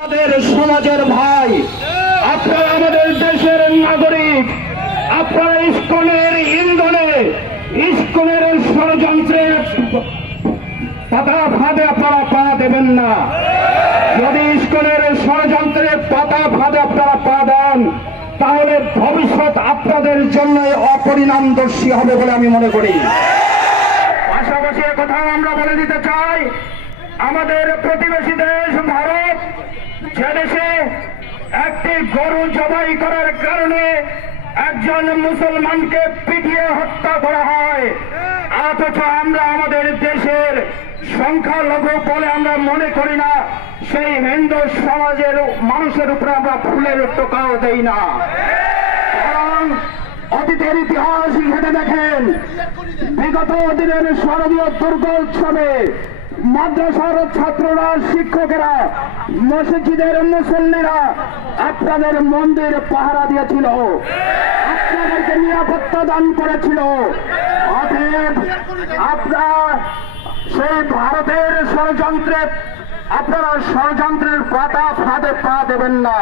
আমাদের সমাজের ভাই, আপনারা আমাদের দেশের নাগরিক, আপনারা ইসকনের ইন্ধনে, ইসকনের ষড়যন্ত্রের পাতা ফাঁদে আপনারা পা দেবেন না। যদি ইসকনের ষড়যন্ত্রের পাতা ফাঁদে আপনারা পা দেন, তাহলে ভবিষ্যৎ আপনাদের জন্য অপরিণামদর্শী হবে বলে আমি মনে করি। পাশাপাশি কথা আমরা বলে দিতে চাই, আমাদের প্রতিবেশী দেশ ভারত, যে দেশে একটি গরু জবাই করার কারণে একজন মুসলমানকে পিটিয়ে হত্যা করা হয়, অথচ আমরা আমাদের দেশের সংখ্যালঘু বলে আমরা মনে করি না, সেই হিন্দু সমাজের মানুষের উপরে আমরা ফুলের টোকাও দেই না। কারণ অতীতের ইতিহাস ঘেটে দেখেন, বিগত দিনের শারদীয় দুর্গোৎসবে মাদ্রাসার ছাত্ররা, শিক্ষকেরা, মসজিদের মুসল্লিরা আপনাদের মন্দির পাহারা দিয়েছিল, আপনাদেরকে নিরাপত্তা দান করেছিল। অতএব আপনারা সেই ভারতের ষড়যন্ত্রে, আপনারা ষড়যন্ত্রের পাতা ফাঁদে পা দেবেন না।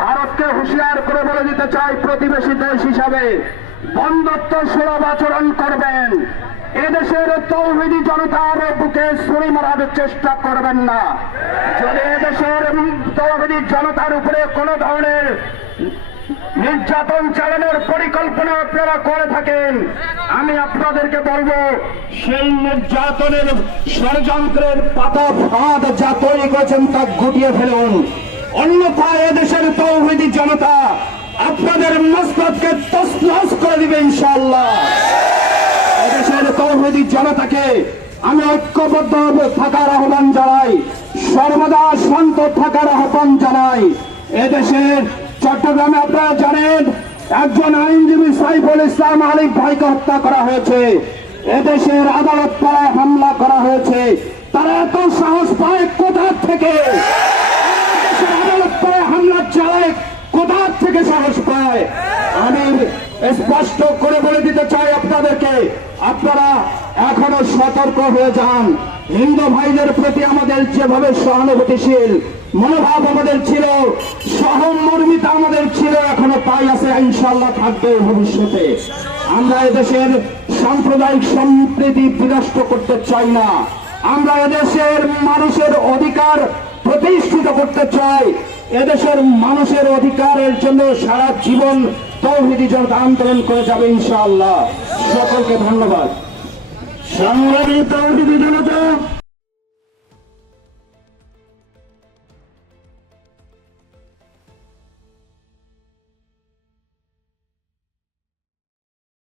ভারতকে হুঁশিয়ার করে বলে দিতে চাই, প্রতিবেশী দেশ হিসাবে বন্ধুত্ব সুলভ আচরণ করবেন। এদেশের তৌহিদি জনতার বুকে ছুরি মারার চেষ্টা করবেন না। যদি এদেশের তৌহিদি জনতার উপরে কোনো ধরনের নির্যাতন চালানোর পরিকল্পনা আপনারা করে থাকেন, আমি আপনাদেরকে বলবো, সেই নির্যাতনের ষড়যন্ত্রের পাতা ফাঁদ যা তৈরি করেছেন তা গুটিয়ে ফেলুন। অন্যথায় এদেশের তৌহিদি জনতা আপনাদের মস্তককে তছনছ করে দিবে ইনশাআল্লাহ। এদেশের তৌহিদি জনতাকে আমি ঐক্যবদ্ধ থাকার আহ্বান জানাই, সর্বদা শান্ত থাকার আহ্বান জানাই। এদেশের চট্টগ্রামে আপনারা জানেন, একজন আইনজীবী সাইফুল ইসলাম আলিফ ভাইকে হত্যা করা হয়েছে। এদেশের আদালত পাড়ায় হামলা করা হয়েছে। তারা এত সাহস পায় কোথা থেকে? আদালত পাড়ায় হামলা চালায় কোথা থেকে সাহস পায়? আমি স্পষ্ট করে বলে দিতে চাই আপনাদেরকে, আপনারা এখনো সতর্ক হয়ে যান। হিন্দু ভাইদের প্রতি আমাদের যেভাবে সহানুভূতিশীল মনোভাব আমাদের ছিল, সহমর্মিতা আমাদের ছিল, এখনো পাই আছে, ইনশাআল্লাহ থাকবে ভবিষ্যতে। আমরা এদেশের সাম্প্রদায়িক সম্প্রীতি বিনষ্ট করতে চাই না। আমরা এদেশের মানুষের অধিকার প্রতিষ্ঠিত করতে চাই। এদেশের মানুষের অধিকারের জন্য সারা জীবন তৌহিদি জনতা আন্দোলন করে যাবে ইনশাআল্লাহ। সকলকে ধন্যবাদ। সংগ্রামী তৌহিদি জনতা।